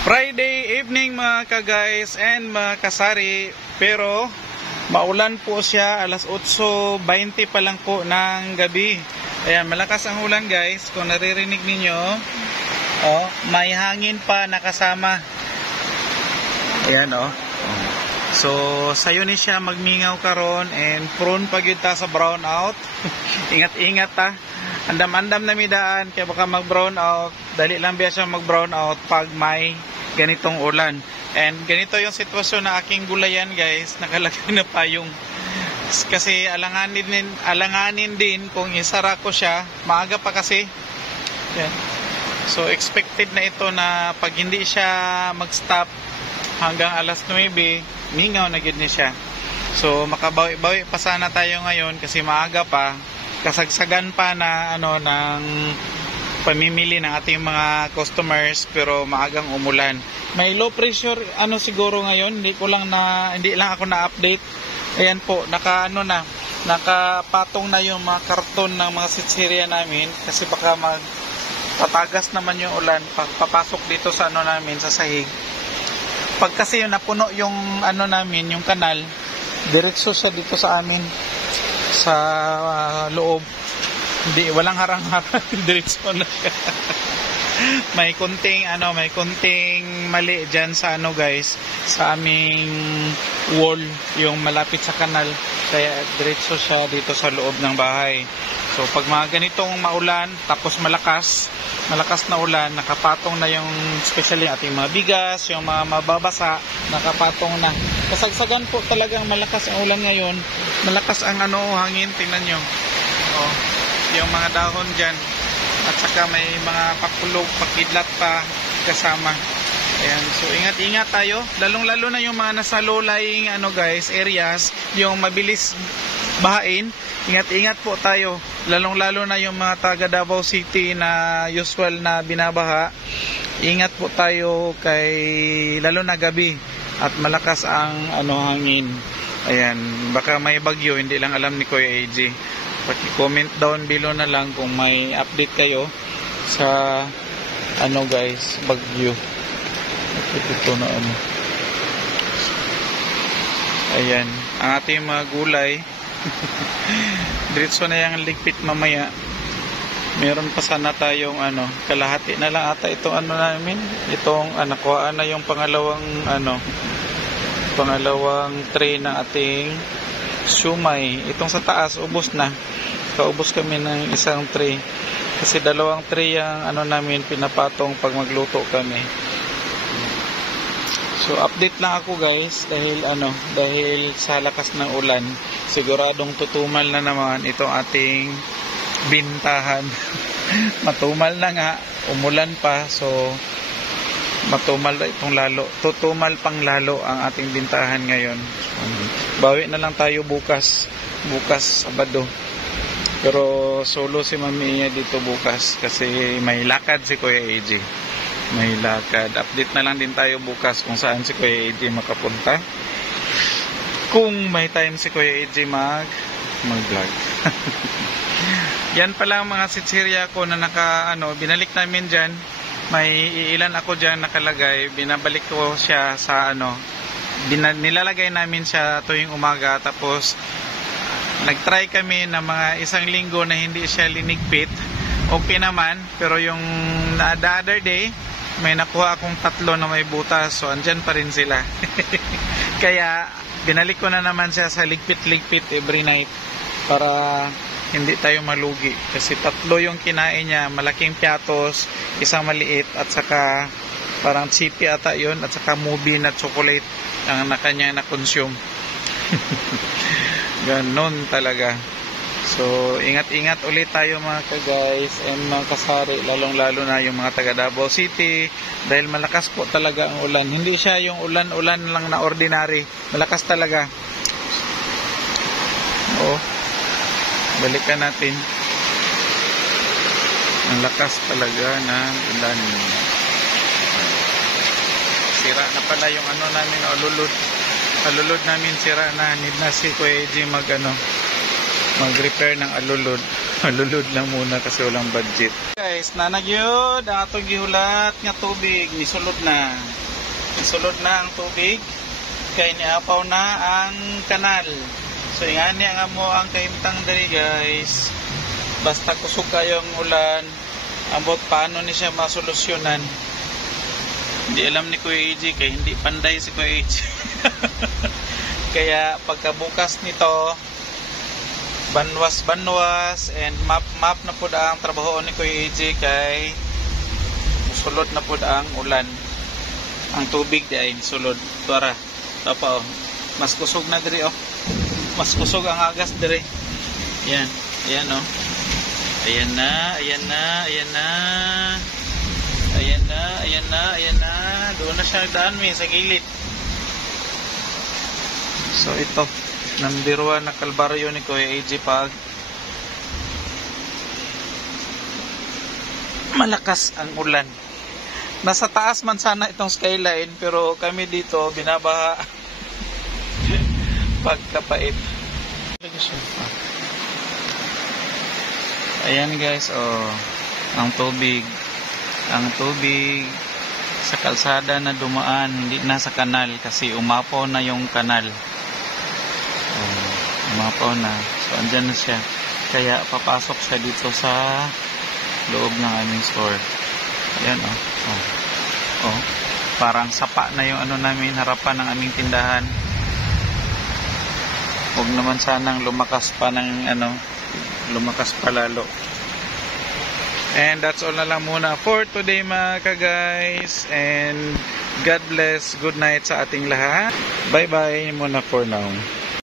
Friday evening mga ka-guys and mga kasari, pero maulan po siya. Alas 8:20 pa lang po ng gabi. Ayan, malakas ang ulan guys. Kung naririnig ninyo, may hangin pa nakasama. Ayan So sayo ni siya magmingaw karon and prone pag yun ta sa brown out. Ingat-ingat ta. Andam-andam na midaan kaya baka mag-brown out. Dali lang biya siya mag-brown out pag may ganitong ulan. And ganito yung sitwasyon na aking gulayan guys. Nakalagay na pa yung kasi alanganin din kung isara ko siya. Maaga pa kasi. Yan. So expected na ito na pag hindi siya mag-stop hanggang alas 9, mingaw na gid ni siya. So makabawi-bawi pa sana tayo ngayon kasi maaga pa. Kasagsagan pa na ng pamimili ng ating mga customers pero maagang umulan. May low pressure siguro ngayon, hindi lang ako na-update. Ayan po, nakapatong na yung mga karton ng mga sitsirya namin kasi baka magtatagas naman yung ulan papasok dito sa namin sa sahig. Pag kasi napuno yung namin, yung kanal, diretso siya dito sa amin sa loob. Hindi, walang harang-harang. Diretso na siya. may konting mali dyan sa guys, sa aming wall, yung malapit sa kanal. Kaya diretso siya dito sa loob ng bahay. So pag mga ganitong maulan, tapos malakas na ulan, nakapatong na yung especially ating mga bigas, yung mga mababasa, nakapatong na. Kasagsagan po talagang malakas ang ulan ngayon. Malakas ang hangin, tingnan nyo. Yung mga dahon dyan. At saka may mga pakulog, pakidlat pa kasama. Ayan, so ingat-ingat tayo. Lalong-lalo na yung mga nasa low-lying guys, areas, yung mabilis bahain. Ingat-ingat po tayo. Lalong-lalo na yung mga taga Davao City na usual na binabaha. Ingat po tayo lalo na gabi at malakas ang hangin. Ayan, baka may bagyo, hindi lang alam ni Kuya AJ. Paki-comment down below na lang kung may update kayo sa guys, bagyo. Ito na Ayan, ang ating mga gulay. Diretso na yung ligpit mamaya. Meron pa sana tayong kalahati na lang ata itong namin. Itong nakuhaan na yung pangalawang tray ng ating siumay. Itong sa taas ubos na. Kaubos kami ng isang tray. Kasi dalawang tray ang namin pinapatong pag magluto kami. So update lang ako guys dahil sa lakas ng ulan, siguradong tutumal na naman itong ating bintahan. Matumal na nga, umulan pa, so matumal itong lalo. Tutumal pang lalo ang ating bintahan ngayon. Bawi na lang tayo bukas Sabado. Pero solo si Mami dito bukas kasi may lakad si Kuya AJ. May lakad. Update na lang din tayo bukas kung saan si Kuya AJ makapunta. Kung may time si Kuya AJ mag-vlog. Yan pala ang mga sitsirya ko na binalik namin dyan. May ilan ako dyan nakalagay. Binabalik ko siya sa nilalagay namin siya tuwing umaga. Tapos nagtry kami na mga isang linggo na hindi siya linigpit. Okay naman, pero yung the other day may nakuha akong 3 na may butas, so andyan pa rin sila. Kaya binalik ko na naman siya sa ligpit every night para hindi tayo malugi. Kasi 3 yung kinain niya, malaking piatos, isang maliit, at saka parang chippy ata yun, at saka movie na chocolate ang kanya na-consume. Ganon talaga. So ingat-ingat ulit tayo mga ka-guys and mga kasari, lalong-lalo na yung mga taga Davao City dahil malakas po talaga ang ulan. Hindi siya yung ulan lang na ordinary, malakas talaga. Balikan natin. Ang lakas talaga ng ulan. Sira na pala yung namin alulod. Alulod namin sira na, need na si Kuya AJ mag-repair ng alulod. Malulod lang muna kasi walang budget. Guys, nanagyod ang atong gihulat nga tubig. Nisulod na. Nisulod na ang tubig. Kaya niapaw na ang kanal. So, nga niya nga mo ang kahimtang dali guys. Basta kusog kayo ang ulan. Ambot paano ni siya masolusyonan. Hindi alam ni Kuya AJ kaya hindi panday si Kuya AJ. Kaya pagkabukas nito, banwas and map na pud ang trabaho ni Kuya AJ kay sulod na pud ang ulan. Ang tubig di ay sulod. Tuara. Tapa oh. Mas kusog na diri oh. Mas kusog ang agas diri. Yan. Ayan oh. Ayan na, ayan na, ayan na. Ayan na, ayan na, ayan na. Doon na siya daan may sa gilid. So ito, number 1 na kalbaryo ni Kuya AJ pag malakas ang ulan. Nasa taas man sana itong skyline pero kami dito binabaha pagkapait. Ayan guys, oh, ang tubig sa kalsada na dumaan, hindi na sa kanal kasi umapaw na yung kanal. Umapaw na. So, andyan na siya. Kaya, papasok siya dito sa loob ng aming store. Ayan, oh. Oh. Parang sapa na yung ano namin, harapan ng aming tindahan. Huwag naman sanang lumakas pa lalo. And that's all na lang muna for today mga ka-guys. And God bless. Good night sa ating lahat. Bye-bye muna for now.